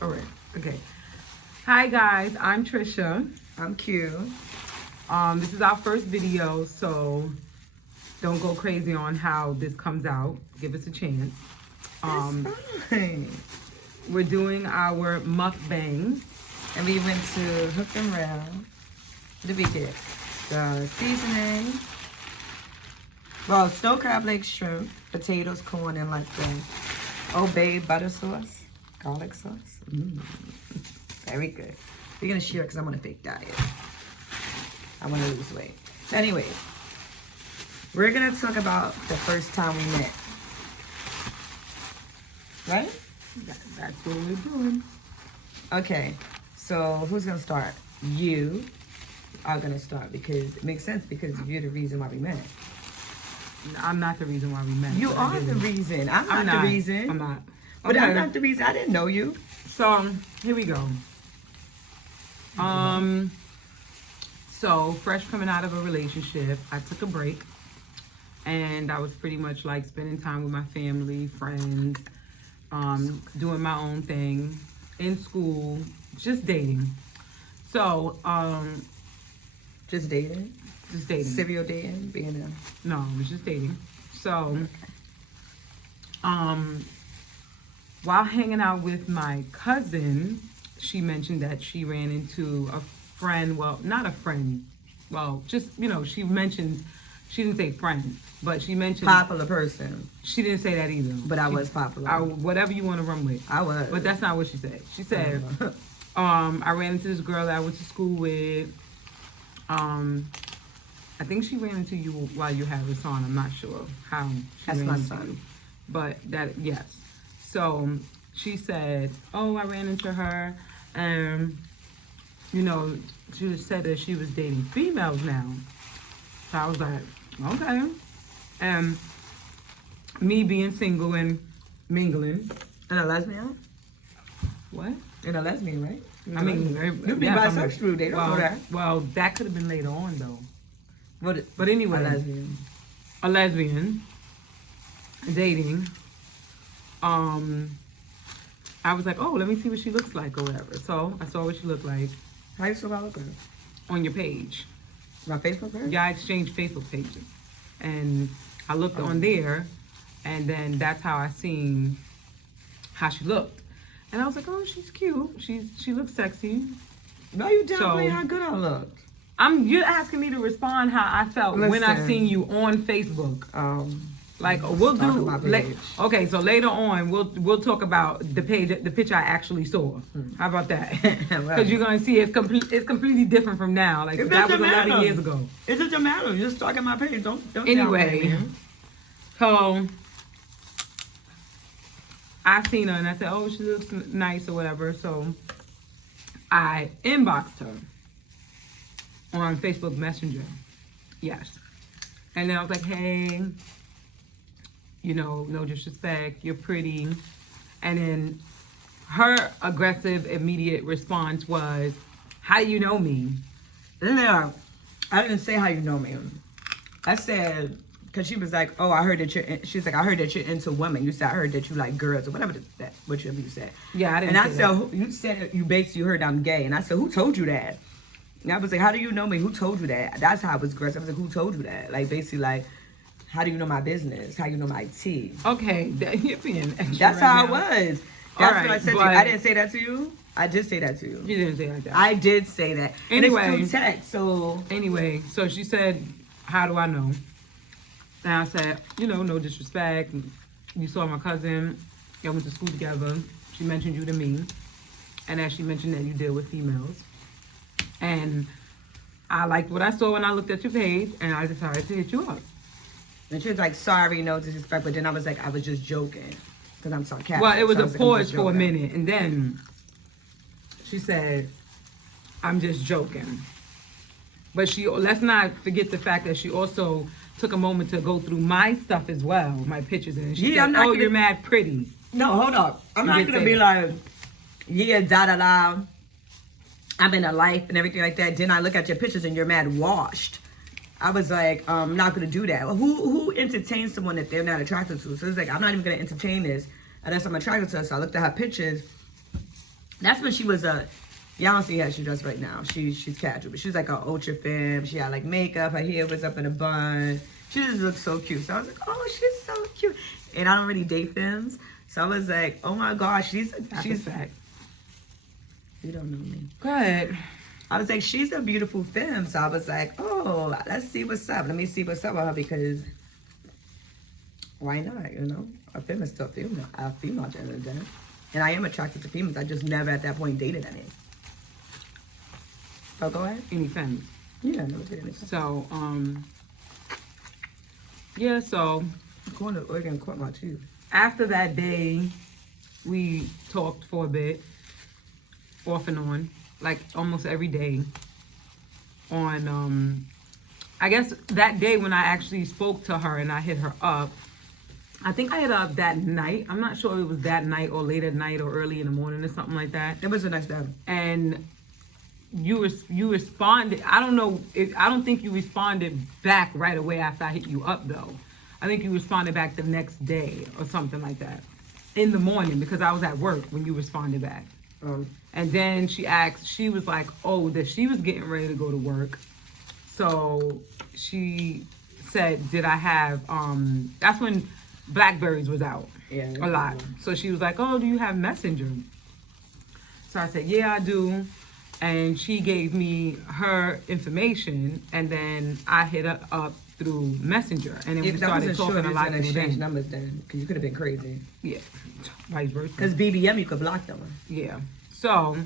Correct. Okay. Hi guys, I'm Trisha. I'm Q. This is our first video, so don't go crazy on how this comes out. Give us a chance. It's fine. We're doing our mukbang. And we went to Hook and Rail. What did we get? The seasoning. Well, snow crab leg shrimp, potatoes, corn, and like the Obey butter sauce, garlic sauce. Very good. We're gonna share because I'm on a fake diet. I want to lose weight. So anyway, we're gonna talk about the first time we met. Right? That's what we're doing. Okay. So who's gonna start? You are gonna start because it makes sense because you're the reason why we met. I'm not the reason why we met. You are the reason. I'm not the reason. I'm not. But Okay. I'm not the reason. I didn't know you. So here we go. So fresh coming out of a relationship, I took a break, and I was pretty much like spending time with my family, friends, doing my own thing, in school, just dating. So Just dating. just dating. Serial dating. Being a. No, it was just dating. So, while hanging out with my cousin, she mentioned that she ran into a friend. Well, not a friend. Well, just, she mentioned, she didn't say friend, but she mentioned. Popular person. She didn't say that either. But I was popular. Whatever you want to run with. I was. But that's not what she said. She said, I ran into this girl that I went to school with. I think she ran into you while you had this on. I'm not sure how she That's ran my into son. you. But that, yes. So she said, oh, I ran into her. And, she just said that she was dating females now. So I was like, okay. And me being single and mingling. And a lesbian? What? And a lesbian, right? I mean, you be bisexual. They don't know that. Well, that could have been later on, though. What? But anyway, A lesbian. a lesbian, dating. I was like, oh, let me see what she looks like or whatever. So I saw what she looked like How you feel about her? on your page. My Facebook page? Yeah, I exchanged Facebook pages, and I looked on there, and then that's how I seen how she looked, and I was like, oh, she's cute. She looks sexy. No, you didn't So- play how good I looked. You're asking me to respond how I felt when I Listen. seen you on Facebook. Like we'll Stalking do. my page. Okay, so later on we'll talk about the picture I actually saw. How about that? Because you're gonna see it's completely different from now. Like It that was doesn't 11 matter. years ago. It doesn't matter. You're just stalking my page. Don't Anyway, downplay me. so I seen her and I said, oh, she looks nice or whatever. So I inboxed her on Facebook Messenger. Yes. And then I was like, hey, no disrespect, you're pretty. And then her aggressive, immediate response was, how do you know me? No, I didn't say how you know me. I said, because she was like, oh, I heard that she's like, I heard that you're into women. You said, I heard that you like girls or whatever whichever you said. Yeah, I didn't And I say said, that. you said you basically heard I'm gay. And I said, who told you that? And I was like, how do you know me? Who told you that? That's how I was aggressive. I was like, who told you that? Like, basically, like, how do you know my business? How you know my tea? Okay, you're being extra That's right how now. it was. All That's right, what I said to you. but- I didn't say that to you. I did say that to you. You didn't say it like that. I did say that. Anyway. And it's through text, so. Anyway, so she said, how do I know? And I said, no disrespect. You saw my cousin. Y'all went to school together. She mentioned you to me. And then she mentioned that you deal with females. And I liked what I saw when I looked at your page, and I decided to hit you up. And she was like, sorry, no disrespect. But then I was like, I was just joking. Because I'm sarcastic. Well, it was So I a like, I'm pause just for a joking. minute. And then she said, I'm just joking. But let's not forget the fact that she also took a moment to go through my stuff as well, my pictures. And she Yeah, said, I'm not oh, gonna- you're mad pretty. No, hold up. I'm You not did going to say be that. like, yeah, da-da-da. I'm in a life and everything like that. Then I look at your pictures and you're mad washed. I was like, I'm not going to do that. Who entertains someone that they're not attracted to? So it's like, I'm not even going to entertain this unless I'm attracted to her. So I looked at her pictures That's when she was a. Y'all don't see how she dressed right now. She's casual, but she's like an ultra femme. She had like makeup. Her hair was up in a bun. She just looked so cute. So I was like, oh, she's so cute. And I don't really date femmes, so I was like, oh my gosh, she's fact. You don't know me. Go ahead. I was like, she's a beautiful femme. So I was like, oh, let's see what's up. Let me see what's up with her because why not? You know, a femme is still female. A female at the end of the day. And I am attracted to females. I just never at that point dated any. Oh, go ahead. Any femmes. Yeah, I never dated any. So, yeah, so. I'm going to Oregon Court my too. After that day, we talked for a bit, off and on, like almost every day. On, I guess that day when I actually spoke to her and I hit her up, I think I hit her up that night. I'm not sure if it was that night or late at night or early in the morning or something like that. It was the next day. And you responded. I don't think you responded back right away after I hit you up though. I think you responded back the next day or something like that. In the morning because I was at work when you responded back. And then she was like, oh, that she was getting ready to go to work. So she said, did I have, that's when Blackberries was out a lot. So she was like, oh, do you have Messenger? So I said, yeah, I do. And she gave me her information and then I hit her up through Messenger. And then we started talking a lot. If exchange numbers then, because you could have been crazy. Yeah, vice versa. Because BBM, you could block them. Yeah. So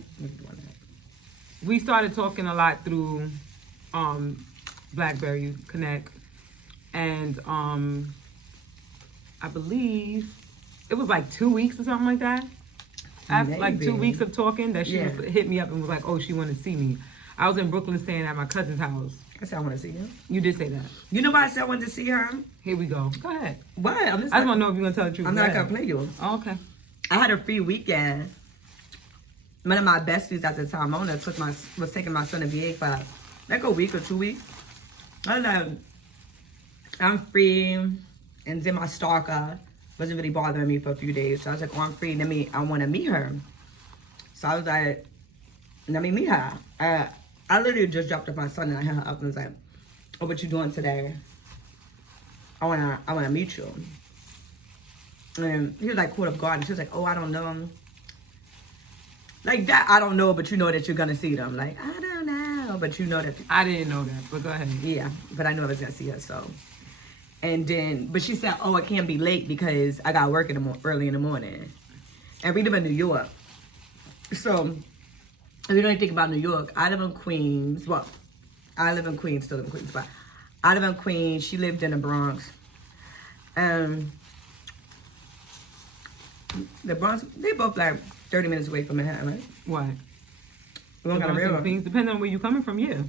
we started talking a lot through BlackBerry Connect, and I believe it was like 2 weeks or something like that. After like 2 weeks of talking, that she hit me up and was like, "Oh, she wanted to see me." I was in Brooklyn staying at my cousin's house. I said I want to see her. You did say that. You know why I said I wanted to see her? Here we go. Go ahead. What? I just want to know if you're gonna tell the truth. I'm not gonna play you. Oh, okay. I had a free weekend. One of my besties at the time, Mona, was taking my son to VA for like a week or 2 weeks. I was like, I'm free, and then my stalker wasn't really bothering me for a few days. So I was like, oh, I'm free. I want to meet her. So I was like, let me meet her. I literally just dropped off my son and I hit her up and was like, oh, what you doing today? I wanna meet you. And he was like, caught off guard. And she was like, oh, I don't know. Like that, I don't know, but you know that you're gonna see them. Like, I don't know, but you know that. I didn't know that, but go ahead. Yeah, but I knew I was gonna see her, so. And then, but she said, oh, it can't be late because I got work early in the morning. And we live in New York. So, if you don't think about New York, I live in Queens. Well, I live in Queens, still live in Queens, but I live in Queens. She lived in the Bronx. The Bronx, they both like 30 minutes away from Manhattan, right? What? We don't got a railroad. Queens, depending on where you're coming from, yeah.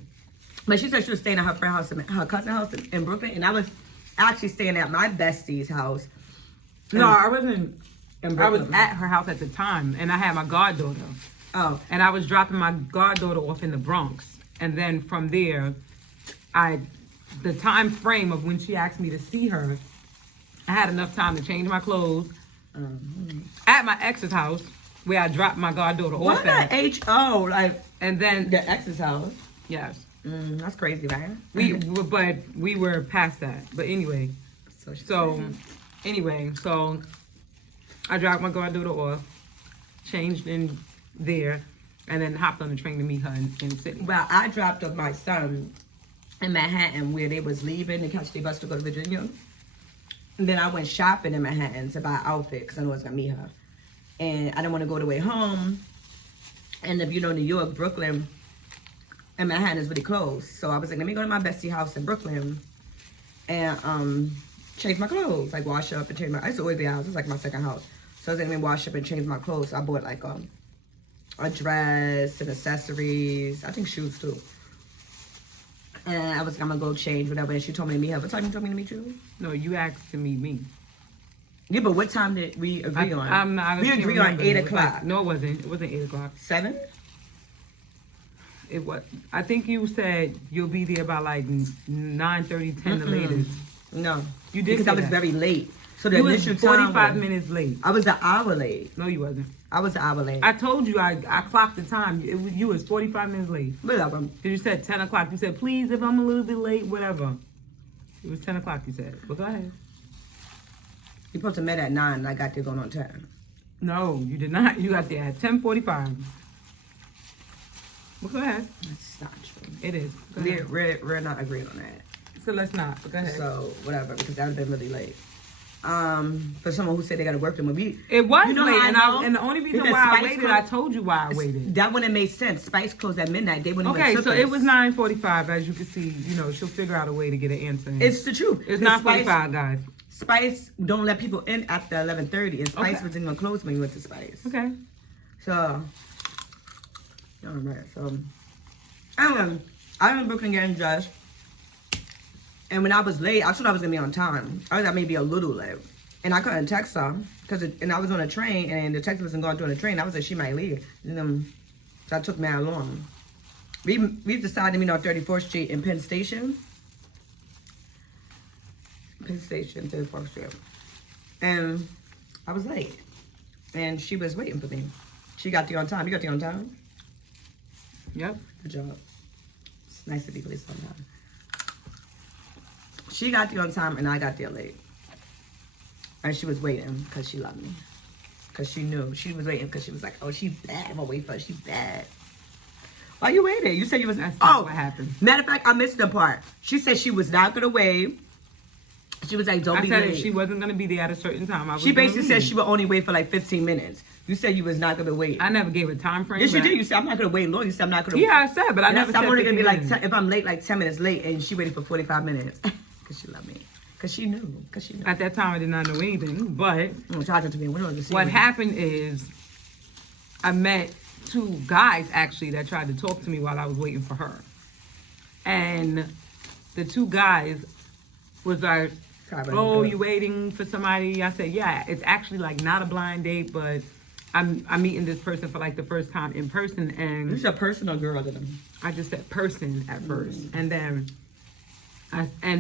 But she said she was staying at her friend's house, her cousin's house in Brooklyn, and I was actually staying at my bestie's house. No, I wasn't. I was at her house at the time, and I had my goddaughter. Oh. And I was dropping my goddaughter off in the Bronx. And then from there, the time frame of when she asked me to see her, I had enough time to change my clothes at my ex's house, where I dropped my goddaughter off What at. H.O. Like, and then the ex's house? Yes. That's crazy, right? But we were past that. But anyway, so I dropped my goddaughter off, changed in there, and then hopped on the train to meet her in the city. Well, I dropped off my son in Manhattan where they was leaving to catch the bus to go to Virginia. And then I went shopping in Manhattan to buy an outfit because I knew I was going to meet her. And I didn't want to go the way home. And if you know New York, Brooklyn, and Manhattan is really close. So I was like, let me go to my bestie house in Brooklyn and change my clothes. Like wash up and change my, I used to always be out. It's like my second house. So I was like, let me wash up and change my clothes. So I bought like a dress and accessories. I think shoes too. And I was like, I'm gonna go change, whatever. And she told me to meet her. What time you told me to meet you? No, you asked to meet me. Yeah, but what time did we agree on? We agreed on 8 o'clock. Like, no, it wasn't. It wasn't 8 o'clock. 7? It was. I think you said you'll be there by like 9:30, 10 the latest. No. You did because say I was that. very late. So the You was initial time 45 was- minutes late. I was an hour late. No, you wasn't. I was an hour late. I told you I clocked the time. You was 45 minutes late. Whatever. Because you said 10 o'clock. You said, please, if I'm a little bit late, whatever. It was 10 o'clock, you said. But go ahead. You supposed to meet at 9 and I got there going on 10. No, you did not. You got there at 10:45. Well, go ahead. That's not true. It is. Go ahead. We're not agreeing on that. So let's not. But go ahead. So whatever, because that would have been really late. For someone who said they got to work the movie. It was You know late, how I know? and the only reason Because why I Spice waited, closed- I told you why I waited. That wouldn't have made sense. Spice closed at midnight. They wouldn't Okay, even so took it us. was 9:45, as you can see. You know, she'll figure out a way to get an answer. It's the truth. It's Because 9:45, guys. Spice don't let people in after 11:30, and Spice Okay. wasn't gonna close when you went to Spice. Okay. So, all right. So, I don't know. I was in Brooklyn getting dressed, and when I was late, I thought I was gonna be on time. I was maybe a little late, and I couldn't text her and I was on a train, and the text wasn't going through on the train. I was like, she might leave, and so I took mad long. We decided to meet on 34th Street in Penn Station. Penn Station, 34th Street, and I was late, and she was waiting for me. She got there on time. You got there on time. Yep. Good job. It's nice to be placed on time. She got there on time and I got there late. And she was waiting because she loved me. Because she knew. She was waiting because she was like, oh, she's bad. I'm going to wait for her. She's bad. Why you waiting? You said you was... That's not what happened. Matter of fact, I missed the part. She said she was not going to wait. She was like, don't I be said late. if she wasn't going to be there at a certain time, I was She gonna basically said leave. she would only wait for like 15 minutes. You said you was not going to wait. I never gave a time frame. Yes, you but- did. You said, I'm not going to wait long. You said, I'm not going to Yeah, I said, but I never said I'm only going to 15 be like, minutes. if I'm late, like 10 minutes late, and she waited for 45 minutes. Because she loved me. Because she knew. Because she knew. At that time, I did not know anything. But Talking to me. We don't even see what me. happened is I met two guys, actually, that tried to talk to me while I was waiting for her. And the two guys was like, oh, you waiting for somebody? I said, yeah, it's actually like not a blind date, but I'm meeting this person for like the first time in person. And This is a personal girl to them. I just said person at first. And then,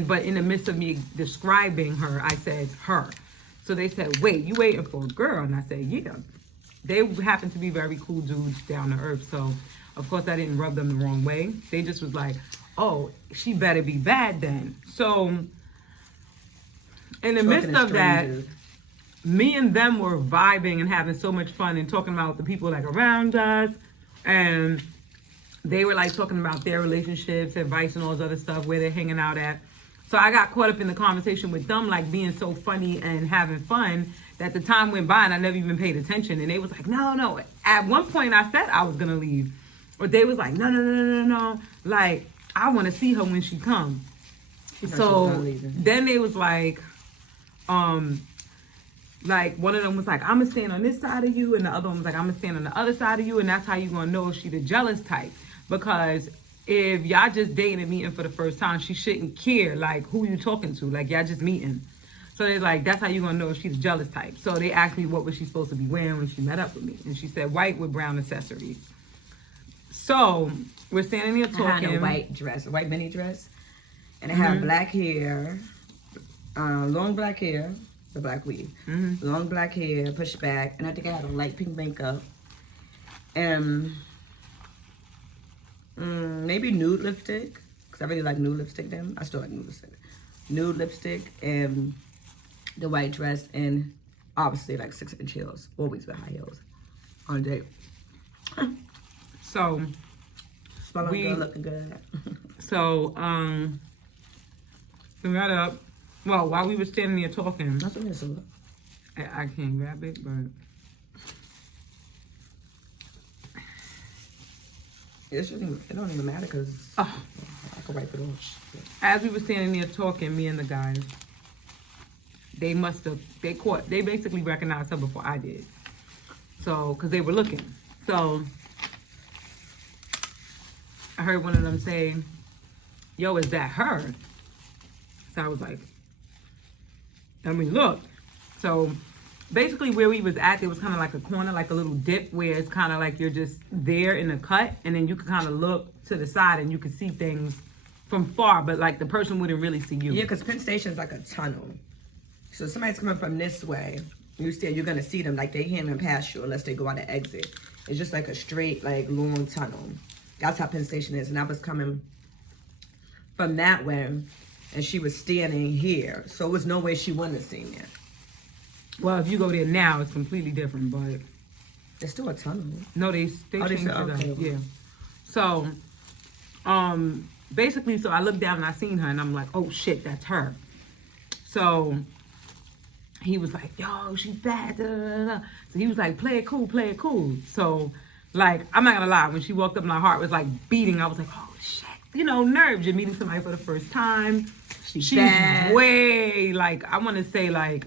but in the midst of me describing her, I said her. So they said, wait, you waiting for a girl? And I said, yeah. They happen to be very cool dudes down to earth. So, of course, I didn't rub them the wrong way. They just was like, oh, she better be bad then. So, in the midst of that, me and them were vibing and having so much fun and talking about the people like around us. And they were like talking about their relationships, advice and all this other stuff, where they're hanging out at. So I got caught up in the conversation with them, like being so funny and having fun, that the time went by and I never even paid attention. And they was like, no. At one point I said I was gonna leave. Or they was like, no. Like, I wanna see her when she comes. So then they was like one of them was like, I'm gonna stand on this side of you, and the other one was like, I'm gonna stand on the other side of you, and that's how you gonna know if she the jealous type. Because if y'all just dating and meeting for the first time, she shouldn't care like who you talking to. Like, y'all just meeting. So they're like, that's how you gonna know if she's the jealous type. So they asked me what was she supposed to be wearing when she met up with me, and she said white with brown accessories. So we're standing there talking. I had a white dress, a white mini dress, and it had black hair, long black hair, the black weave, long black hair, pushed back, and I think I had a light pink makeup, and maybe nude lipstick, because I really like nude lipstick then. I still like nude lipstick. Nude lipstick and the white dress, and obviously like 6-inch heels, always with high heels on a date. So Smelling good, looking good. So we got up. Well, while we were standing there talking, That's what it is. I can't grab it, but it don't even matter because I can wipe it off. as we were standing there talking, me and the guys, they basically recognized her before I did. So, because they were looking. So, I heard one of them say, yo, is that her? So I was like, and we looked. So, basically where we was at, there was kind of like a corner, like a little dip where it's kind of like you're just there in a cut, and then you could kind of look to the side and you could see things from far, but like the person wouldn't really see you. Yeah, because Penn Station's like a tunnel. So somebody's coming from this way, you're gonna see them like they can't pass you unless they go out the exit. It's just like a straight, like long tunnel. That's how Penn Station is. And I was coming from that way, and she was standing here. So it was no way she wouldn't have seen it. Well, if you go there now, it's completely different, but It's still a tunnel. no, they changed it up. okay. Yeah. So, basically, so I looked down and I seen her, and I'm like, oh shit, that's her. So he was like, yo, she's bad. Da, da, da, da. So he was like, play it cool, play it cool. So, like, I'm not gonna lie, when she walked up, my heart was like beating. I was like, oh shit, you know, nerves. You're meeting somebody for the first time. She's bad. way, like, I want to say, like,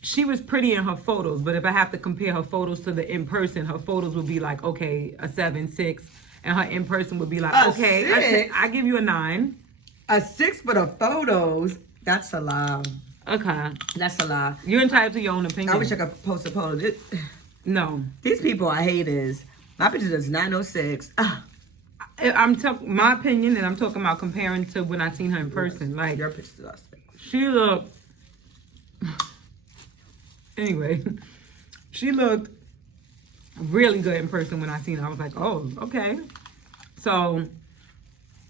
she was pretty in her photos, but if I have to compare her photos to the in person, her photos would be like, okay, a 7, 6, and her in person would be like, okay, I give you a 9. A 6 for the photos. That's a lie. Okay. That's a lie. You're entitled to your own opinion. I wish I could post a photo. No. These people are haters. My picture is 906. I'm talking my opinion, and I'm talking about comparing to when I seen her in person. Like, your picture is she looked. Anyway, she looked really good in person when I seen her. I was like, oh, okay. So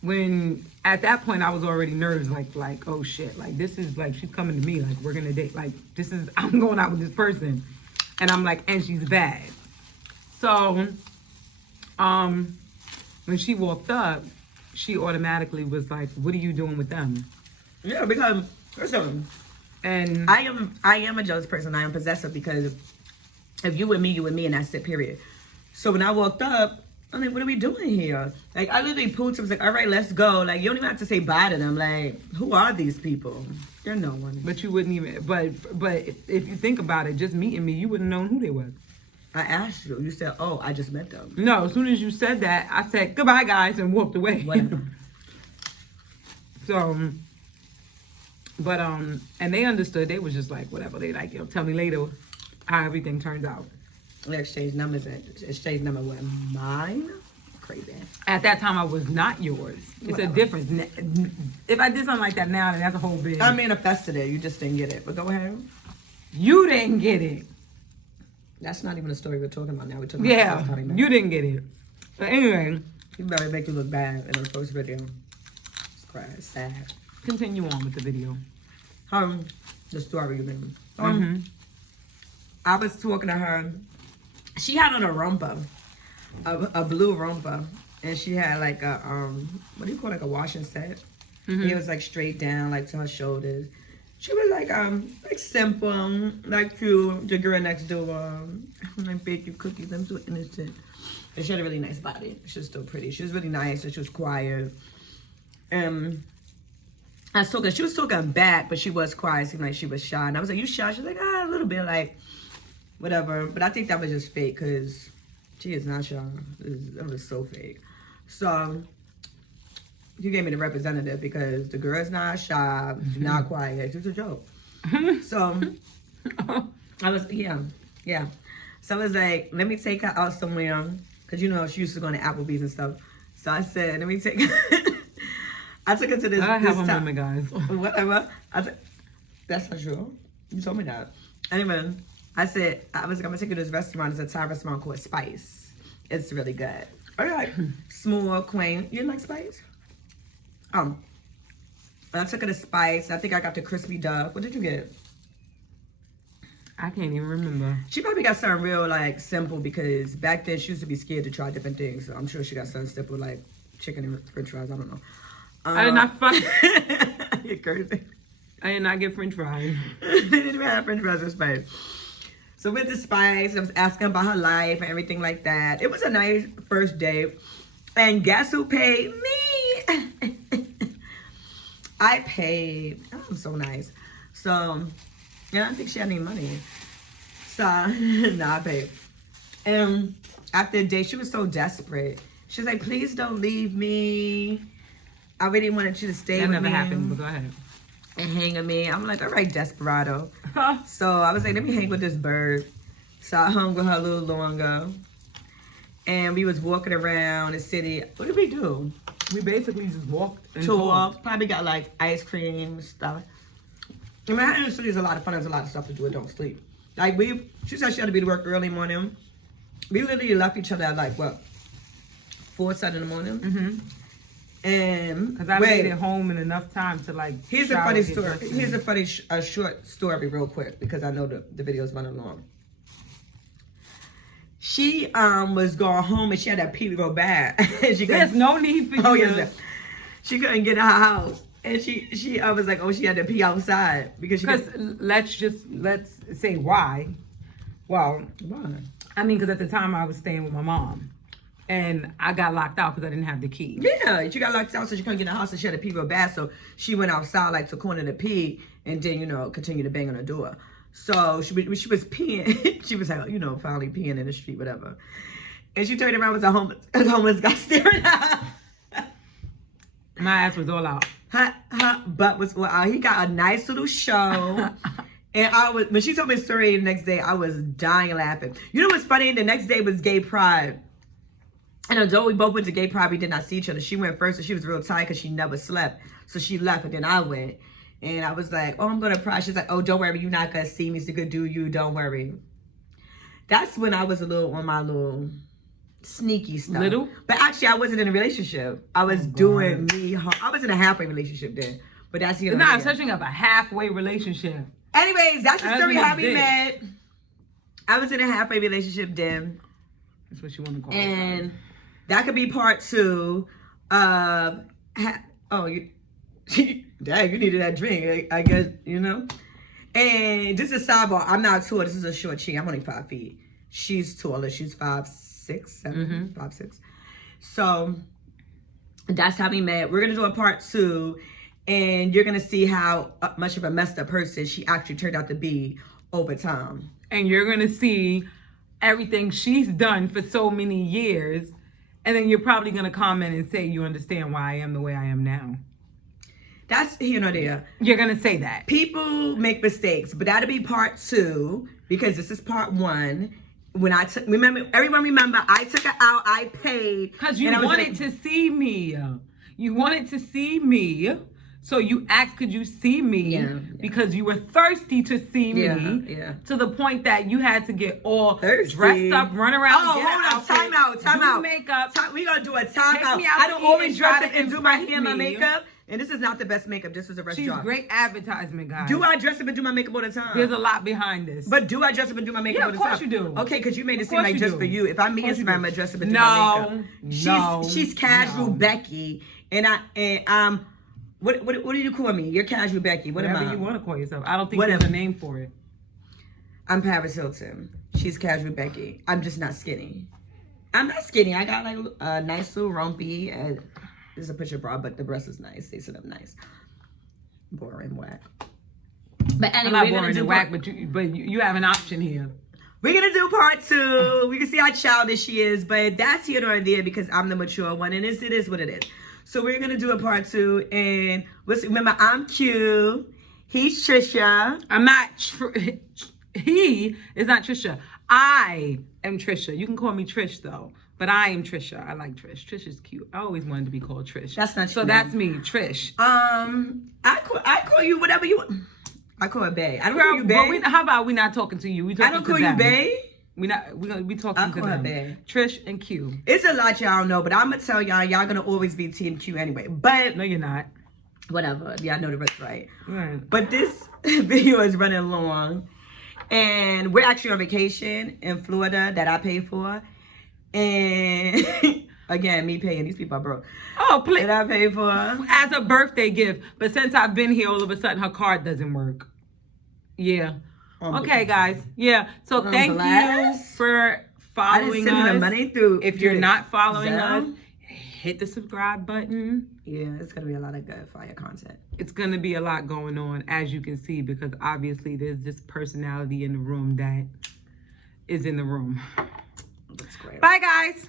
when at that point I was already nervous, like oh shit, like this is like she's coming to me, like we're gonna date, like this is I'm going out with this person, and I'm like, and she's bad. So when she walked up, she automatically was like, what are you doing with them? Yeah, because listen, And I am a jealous person. I am possessive because if you with me, you with me, and that's it, period. So when I walked up, I'm like, what are we doing here? Like, I literally pulled to, was like, all right, let's go. Like, you don't even have to say bye to them. Like, who are these people? They're no one. But you wouldn't even, but if you think about it, just meeting me, you wouldn't known who they were. I asked you. You said, oh, I just met them. No, as soon as you said that, I said, goodbye, guys, and walked away. Whatever. So, but, and they understood. They was just like, whatever. They like, tell me later how everything turns out. We exchanged numbers. Exchange number with mine? Crazy. At that time, I was not yours. It's Whatever. a difference. If I did something like that now, then that's a whole big. I manifested it. You just didn't get it. But go ahead. You didn't get it. That's not even the story we're talking about now. We're talking Yeah, about you didn't get it. But anyway, You better make you look bad in the first video. It's crazy. Sad. continue on with the video. The story you mean. Mm-hmm. I was talking to her. She had on a romper, a blue romper, and she had like a what do you call it, like a washing set? Mm-hmm. It was like straight down, like to her shoulders. She was like simple, like cute. The girl next door, I bake you cookies. I'm so innocent. And she had a really nice body. She was still pretty. She was really nice, and she was quiet. I was talking. She was talking back, but she was quiet. It seemed like she was shy. And I was like, "You shy?" She was like, "Ah, a little bit, like whatever." But I think that was just fake, because she is not shy. That was so fake. So you gave me the representative, because the girl's not shy, she's not quiet. It's just a joke. So I was, yeah. So I was like, let me take her out somewhere, because you know she used to go to Applebee's and stuff. So I said, let me take I took her to this. I have this a moment, guys. Whatever. That's not true. You told me that. Anyway, I said, I was like, I'm gonna take you to this restaurant. It's a Thai restaurant called Spice. It's really good. All right. Small, quaint. You didn't like Spice? And I took her to Spice. I think I got the crispy duck. What did you get? I can't even remember. She probably got something real, like, simple, because back then she used to be scared to try different things. So I'm sure she got something simple, like chicken and french fries. I don't know. I did not fuck. You're crazy. I did not get french fries. They didn't even have french fries with Spice. So with the Spice, I was asking about her life and everything like that. It was a nice first date. And guess who paid me? I paid. Oh, I'm so nice. So, yeah, I don't think she had any money. So, I paid. And after the date, she was so desperate. She was like, please don't leave me. I really wanted you to stay That with never me. happened, but go ahead. And hang with me. I'm like, all right, desperado. So I was like, let me hang with this bird. So I hung with her a little longer. And we was walking around the city. What did we do? We basically just walked and Tour. talked. Probably got like ice cream and stuff. I mean, Manhattan City is a lot of fun. There's a lot of stuff to do. Don't sleep. Like she said she had to be to work early morning. We literally left each other at like what, 4, 7 in the morning. Mm-hmm. And because I made it home in enough time to like. Here's a funny story. Here's a funny short story real quick because I know the video's running long. She was going home and she had that pee real bad. There's no need for you. Oh yes, she couldn't get in her house, and she was like, oh, she had to pee outside because let's say why. Well, why? I mean, because at the time I was staying with my mom. And I got locked out because I didn't have the key. Yeah, she got locked out so she couldn't get in the house and she had to pee real bad. So she went outside like to corner to pee and then, continue to bang on the door. So she was peeing. She was like, finally peeing in the street, whatever. And she turned around with a homeless guy staring at her. My ass was all out. Her butt was all out. He got a nice little show. And when she told me the story the next day, I was dying laughing. You know what's funny? The next day was Gay Pride. And although we both went to Gay Pride, we did not see each other. She went first and she was real tired because she never slept. So she left and then I went. And I was like, oh, I'm going to Pride. She's like, oh, don't worry. You're not going to see me. It's a good do you. Don't worry. That's when I was a little on my little sneaky stuff. Little? But actually, I wasn't in a relationship. I was doing me. I was in a halfway relationship then. But that's the I'm searching up a halfway relationship. Anyways, that's the story how we met. I was in a halfway relationship then. That's what you want to call it. And that could be part 2 of... Dang, you needed that drink, I guess, And just a sidebar, I'm not tall. This is a short chick. I'm only 5 feet. She's taller. She's 5'6", 7, 5'6". So that's how we met. We're going to do a part 2. And you're going to see how much of a messed up person she actually turned out to be over time. And you're going to see everything she's done for so many years. And then you're probably going to comment and say you understand why I am the way I am now. That's here nor there. You're going to say that. People make mistakes, but that'll be part 2 because this is part 1. When everyone remember, I took her out, I paid. Because you wanted to see me. You wanted to see me. So you asked, could you see me? Yeah. Because you were thirsty to see me. Yeah. To the point that you had to get all thirsty, dressed up, run around. Oh, hold on. Time out. Makeup. We're going to do a time out. I don't always dress up and do my hair and my makeup. And this is not the best makeup. This was a restaurant. She's great advertisement, guys. Do I dress up and do my makeup all the time? There's a lot behind this. But do I dress up and do my makeup all the time? Yeah, of course you do. Okay, because you made it seem like just for you. If I meet Instagram, I'm going to dress up and do my makeup. She's casual Becky. And I'm... What do you call me? You're casual Becky. Whatever you want to call yourself. I don't think there's a name for it. I'm Paris Hilton. She's casual Becky. I'm just not skinny. I'm not skinny. I got like a nice little rumpy. This is a picture bra, but the breast is nice. They sit up nice. Boring, whack. But anyway, I'm not boring and whack, but you have an option here. We're going to do part 2. We can see how childish she is, but that's here nor there because I'm the mature one, and it is what it is. So we're going to do a part 2, and remember, I'm Q. He's Trisha. I'm not... He is not Trisha. I am Trisha. You can call me Trish, though. But I am Trisha. I like Trish. Trish is cute. I always wanted to be called Trish. That's not so that's me, Trish. I call you whatever you want. I call her Bae. I don't call you Bae. How about we not talking to you? We talking I don't call you Bae. We're gonna be talking to them. Bae. Trish and Q. It's a lot y'all don't know, but I'm gonna tell y'all gonna always be Team Q anyway. But no, you're not. Whatever. Yeah, I know the rest right. But this video is running long, and we're actually on vacation in Florida that I paid for, and again, me paying. These people are broke. Oh, please. That I paid for as a birthday gift. But since I've been here, all of a sudden her card doesn't work. Yeah. Okay, guys. Yeah. So thank you for following us. Money through. If you're not following us, hit the subscribe button. Yeah, it's going to be a lot of good fire content. It's going to be a lot going on, as you can see, because obviously there's this personality in the room that is in the room. That's great. Bye, guys.